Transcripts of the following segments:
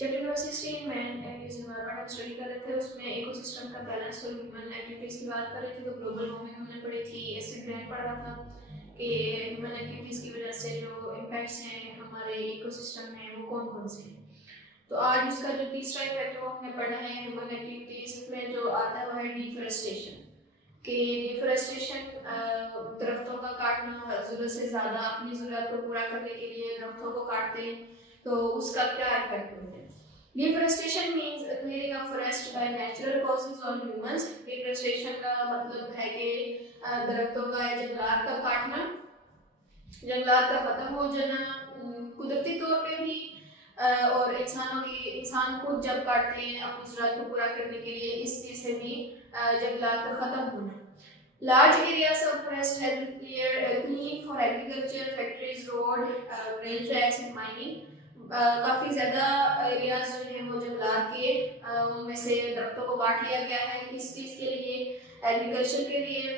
Chapter number 16 में and environment हम study कर रहे थे। उसमें इकोसिस्टम का बैलेंस और ह्यूमन एक्टिविटीज की बात कर रहे थे। तो ग्लोबल वार्मिंग हमने पढ़ी थी, एसिड रेन पढ़ा था कि ह्यूमन एक्टिविटीज की वजह से जो इम्पैक्ट्स हैं हमारे इकोसिस्टम में वो कौन कौन से हैं। तो आज उसका जो तीसरा इफेक्ट है वो हमने पढ़ा है ह्यूमन एक्टिविटीज में जो आता है वो है डिफोरेस्टेशन। कि डिफोरेस्टेशन दरख्तों का काटना, ज़रूरत से ज़्यादा अपनी ज़रूरत को पूरा करने के लिए दरख्तों को काटते हैं, तो उसका क्या इफेक्ट होता है। Deforestation means clearing of forest by natural causes और ह्यूमंस। डिफोरेस्टेशन का मतलब है कि दरख्तों का या जंगलात का काटना, जंगलात का खत्म हो जाना, कुदरती तौर पे भी और इंसान खुद जब काटते हैं अपनी ज़रूरत को पूरा करने के लिए, इस चीज़ से भी जंगलात का खत्म होना। Large areas of forest have been cleaned for agriculture, factories, road, rail tracks and mining. काफ़ी ज़्यादा एरियाज जो हैं वो जंगलात के उनमें से दरख्तों को काट लिया गया है। किस चीज़ के लिए? एग्रीकल्चर के लिए,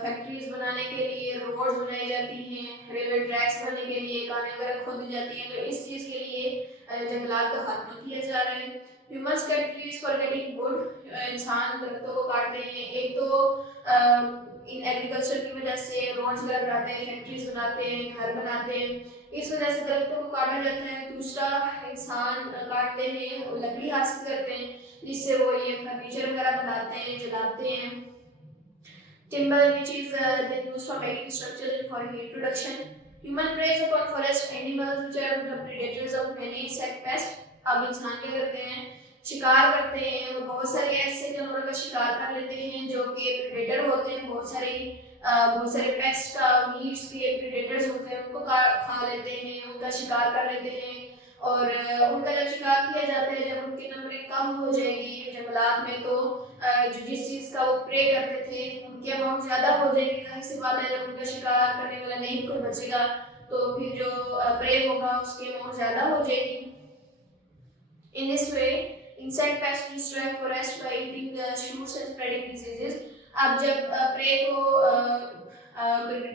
फैक्ट्रीज बनाने के लिए, रोड्स बनाई जाती हैं, रेलवे ट्रैक्स बनने के लिए, कानें वगैरह खोदी जाती हैं। तो इस चीज़ के लिए जंगलात का खात्मा किया जा रहा है। Humans cut trees for getting would. इंसान दरख्तों को काटते हैं, एक तो इन एग्रीकल्चर की वजह से रोड्स वगैरह बनाते हैं, फैक्ट्रीज बनाते हैं, घर बनाते हैं, इस वजह से दरख्तों को काटा जाता है। दूसरा, इंसान काटते हैं, लकड़ी हासिल करते हैं जिससे वो ये फर्नीचर वगैरह बनाते हैं, जलाते हैं। Timber, which is then used for making structures and for heat production. Human preys upon forest animals, which are the predators of many insect pests. अब इंसान क्या करते हैं? शिकार करते हैं। वो बहुत सारे ऐसे जानवरों का शिकार कर लेते हैं जो कि प्रेडेटर होते हैं। बहुत सारे पेस्ट का मीट्स के प्रेडेटर्स होते हैं, उनको खा लेते हैं, उनका शिकार कर लेते हैं। और उनका जब शिकार किया जाता है, जब उनकी नंबरिंग कम हो जाएगी जंगलात में, तो जो जिस चीज़ का वो प्रे करते थे उनकी अमाउंट ज़्यादा हो जाएगी। जाहिर सी बात है, जब उनका शिकार करने वाला नहीं कोई बचेगा तो फिर जो प्रे होगा उसकी अमाउंट ज़्यादा हो जाएगी। In this way, insect pests destroy forest by eating the shoots and spreading diseases. अब जब प्रे को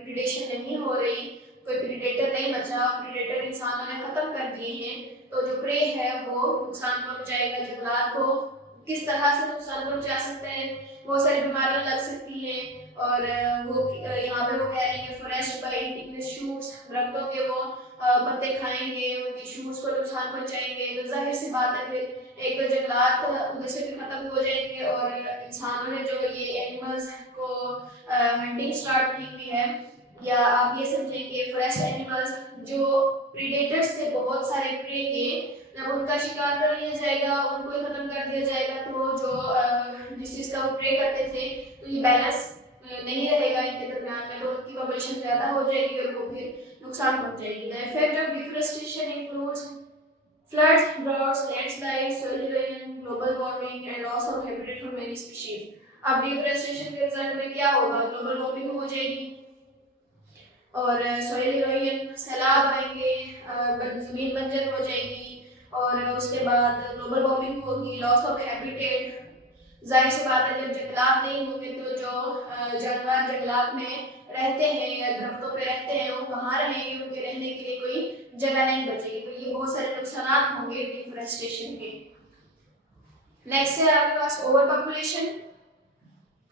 प्रिडेशन नहीं हो रही, कोई प्रिडेटर नहीं बचा, प्रिडेटर इंसानों ने खत्म कर दिए हैं, तो जो प्रे है वो नुकसान पहुंचाएगा जंगलात को। किस तरह से नुकसान पहुंचा सकते हैं? बहुत सारी बीमारियां लग सकती हैं। और वो यहाँ पे वो कह रहे हैं forest by eating the shoots, दरख्तों के वो पत्ते खाएंगे, उनकी शूट्स को नुकसान पहुंचाएंगे। तो जाहिर सी बात है फिर एक तो जंगलात उधर से भी खत्म हो जाएंगे और इंसानों ने जो ये एनिमल्स को हंटिंग स्टार्ट की हुई है, या आप ये समझें कि फॉरेस्ट एनिमल्स जो प्रीडेटर्स थे बहुत सारे प्रे के, जब उनका शिकार कर लिया जाएगा, उनको ही खत्म कर दिया जाएगा, तो जो जिस चीज़ का वो प्रे करते थे, तो ये बैलेंस नहीं रहेगा इनके दरमियान में, तो उनकी पॉपुलेशन ज़्यादा हो जाएगी और वो फिर नुकसान पहुंचाएगी। The effect of deforestation includes floods, droughts, landslides, soil erosion, global warming and loss of habitat for many species. अब डिफोरेस्टेशन के रिजल्ट में क्या होगा? ग्लोबल वार्मिंग हो जाएगी और सॉइल इरोजन, सैलाब आएंगे, जमीन बंजर हो जाएगी, और उसके बाद ग्लोबल वार्मिंग होगी, लॉस ऑफ हैबिटेट। जाहिर सी बात है, जब जंगलात नहीं होंगे तो जो जानवर जंगलात में रहते हैं या दरख्तों पे रहते हैं वो कहाँ रहेंगे? उनके रहने के लिए कोई जगह नहीं बचेगी। तो ये बहुत सारे नुकसान होंगे डिफोरेस्टेशन के। नेक्स्ट है आपके पास over population.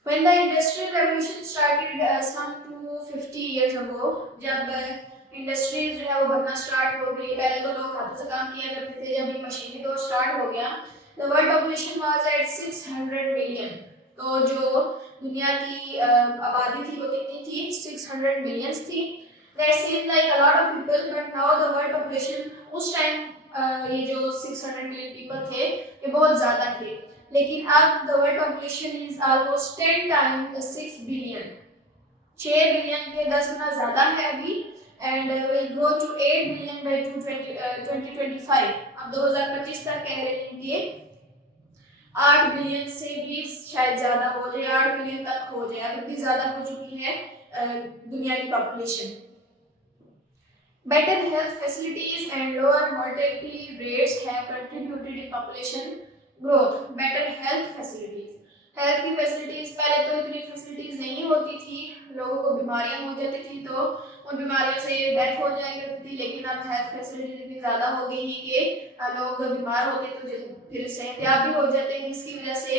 When the industrial revolution started some 250 years ago, जब इंडस्ट्रीज जो है वो बनना स्टार्ट हो गई, पहले तो लोग हाथों से काम किया करते थे, जब ये मशीनी दौर स्टार्ट हो गया, the world population was at 600 million. तो जो दुनिया की आबादी थी वो कितनी थी? 600 millions थी। That seemed like a lot of people, but now the world population, उस टाइम ये जो 600 million people थे ये बहुत ज़्यादा थे, लेकिन अब the world population is almost 10 times 6 billion. 6 billion के 10 गुना ज़्यादा है अभी, and will grow to 8 billion by 2025. अब 2025 तक कह रहे हैं कि 8 बिलियन से भी शायद ज़्यादा हो जाए, 8 बिलियन तक हो जाए। अब इतनी ज़्यादा हो चुकी है दुनिया की population. Better health facilities and lower mortality rates have contributed in population growth. Better health facilities, health की फैसिलिटीज, पहले तो इतनी फैसिलिटीज नहीं होती थी, लोगों को बीमारियां हो जाती थी तो उन बीमारियों से डेथ हो जाया करती थी, लेकिन अब हेल्थ फैसिलिटीज इतनी इतनी ज़्यादा हो गई हैं कि लोग बीमार होते हैं तो फिर सेहतियाब भी हो जाते हैं, जिसकी वजह से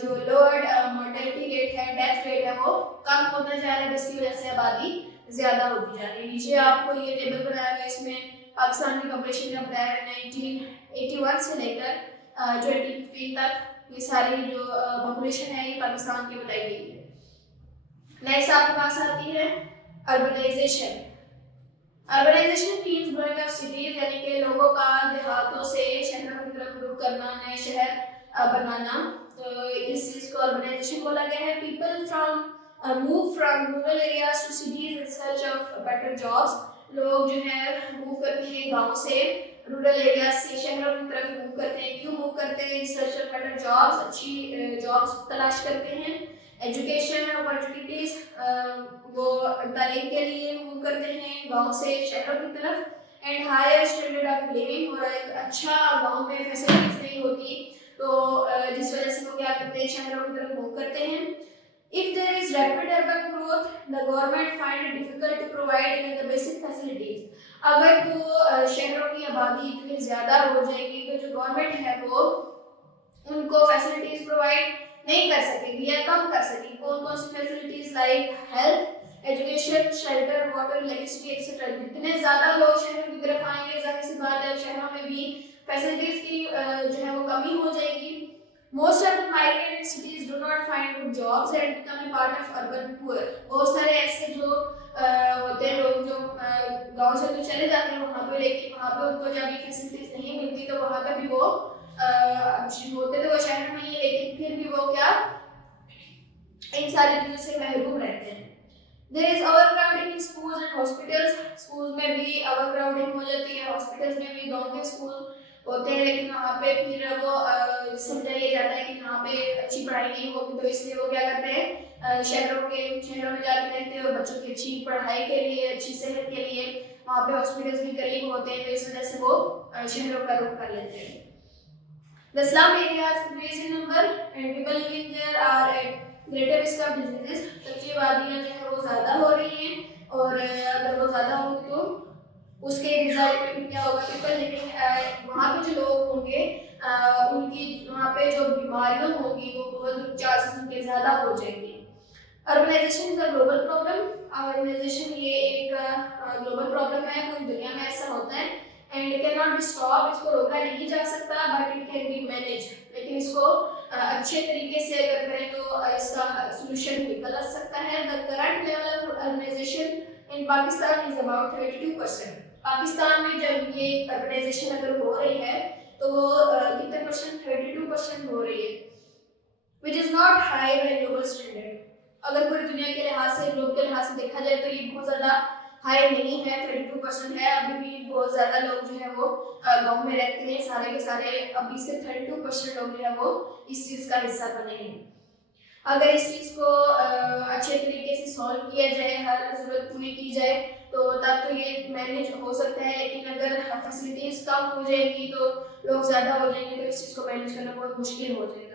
जो लोअर मोर्टेलिटी रेट है, डेथ रेट है, वो कम होता जा रहा है, जिसकी वजह से आबादी ज़्यादा होती जा रही है। नीचे आपको ये टेबल बनाया हुआ है, इसमें पाकिस्तान की पॉपुलेशन का बताया है 1981 से लेकर 2015 तक ये सारी जो पॉपुलेशन है ये पाकिस्तान की बताई गई है। नेक्स्ट आपके पास आती है urbanisation. Urbanisation means growing of cities, यानी कि लोगों का देहातों से शहरों की तरफ रुख करना, नए शहर बनाना, तो इस चीज को अर्बनाइजेशन बोला गया है। People from move from rural areas to cities in search of better jobs, लोग जो है मूव करते हैं गांव से रूरल एरिया से शहरों की तरफ मूव करते हैं। क्यों मूव करते हैं? इन सर्च ऑफ बेटर जॉब्स, अच्छी जॉब्स तलाश करते हैं। एजुकेशन अपॉर्चुनिटीज, वो तालीम के लिए मूव करते हैं गांव से शहरों की तरफ। And higher standard of living, और एक अच्छा गांव में फैसिलिटीज नहीं होती तो जिस वजह से वो क्या करते हैं, शहरों की तरफ मूव करते हैं। If there is rapid urban growth, the government find it difficult to provide even the basic facilities. अगर तो शहरों की आबादी इतनी ज़्यादा हो जाएगी तो जो गवर्नमेंट है वो उनको फैसिलिटीज प्रोवाइड नहीं कर सकेगी या कम कर सकेगी। कौन कौन सी facilities? Like health, education, shelter, water, electricity etcetera. जितने ज़्यादा लोग शहरों की तरफ आएंगे, जाहिर सी बात है शहरों में भी फैसिलिटीज की जो है वो कमी हो जाएगी। Most of the migrant cities do not find good jobs and become a part of urban poor. बहुत सारे ऐसे जो होते हैं लोग जो गांव से तो चले जाते हैं वहाँ पे, लेकिन वहाँ पे उनको जब ये फैसिलिटीज नहीं मिलती तो वहाँ पे भी वो होते तो वो शहर में ही है, लेकिन फिर भी वो क्या इन सारी चीजों से महरूम रहते हैं। There is overcrowding in schools and hospitals. School में भी ओवरक्राउडिंग हो जाती है, हॉस्पिटल्स में भी गांव के स्कूल होते हैं, लेकिन वहाँ पे फिर वो समझाया जाता है कि यहाँ पे अच्छी पढ़ाई नहीं होगी, तो इसलिए वो क्या करते हैं, शहरों में जाके रहते हैं और बच्चों की अच्छी पढ़ाई के लिए, अच्छी सेहत के लिए वहाँ पे हॉस्पिटल्स भी करीब होते हैं, तो इस वजह से वो शहरों का रुख कर लेते हैं। The slum areas increase in number and people living there are at greater risk of diseases. कच्ची आबादियाँ जो है वो ज़्यादा हो रही हैं और अगर वो ज़्यादा होगी तो उसके रिजल्ट में क्या होगा? पीपल लिविंग, वहाँ पे जो लोग होंगे उनकी वहाँ पे जो बीमारियाँ होंगी वो बहुत चांसेस उनके ज़्यादा हो जाएंगे। Urbanisation is a global problem. Urbanisation ये एक ग्लोबल प्रॉब्लम है, पूरी दुनिया में ऐसा होता है and can not be stop, इसको रोका नहीं जा सकता, but it can be manage, लेकिन इसको अच्छे तरीके से अगर करें तो इसका सोल्यूशन निकल सकता है। The current level of urbanisation in Pakistan is about 32%। Pakistan में जब ये अर्बनाइजेशन अगर हो रही है तो वो कितने परसेंट? 32% हो रही है, which is not high by global standard. अगर पूरी दुनिया के लिहाज से, ग्लोब के लिहाज से देखा जाए तो ये बहुत ज़्यादा हाई नहीं है, 32% है। अभी भी बहुत ज़्यादा लोग जो है वो गांव में रहते हैं, सारे के सारे अभी से 32% लोग जो है वो इस चीज़ का हिस्सा बने हैं। अगर इस चीज़ को अच्छे तरीके से सॉल्व किया जाए, हर ज़रूरत पूरी की जाए तो तब तो ये मैनेज हो सकता है, लेकिन अगर फैसिलिटीज़ कम हो जाएगी तो लोग ज़्यादा हो जाएंगे तो इस चीज़ को मैनेज करना बहुत मुश्किल हो जाएगा।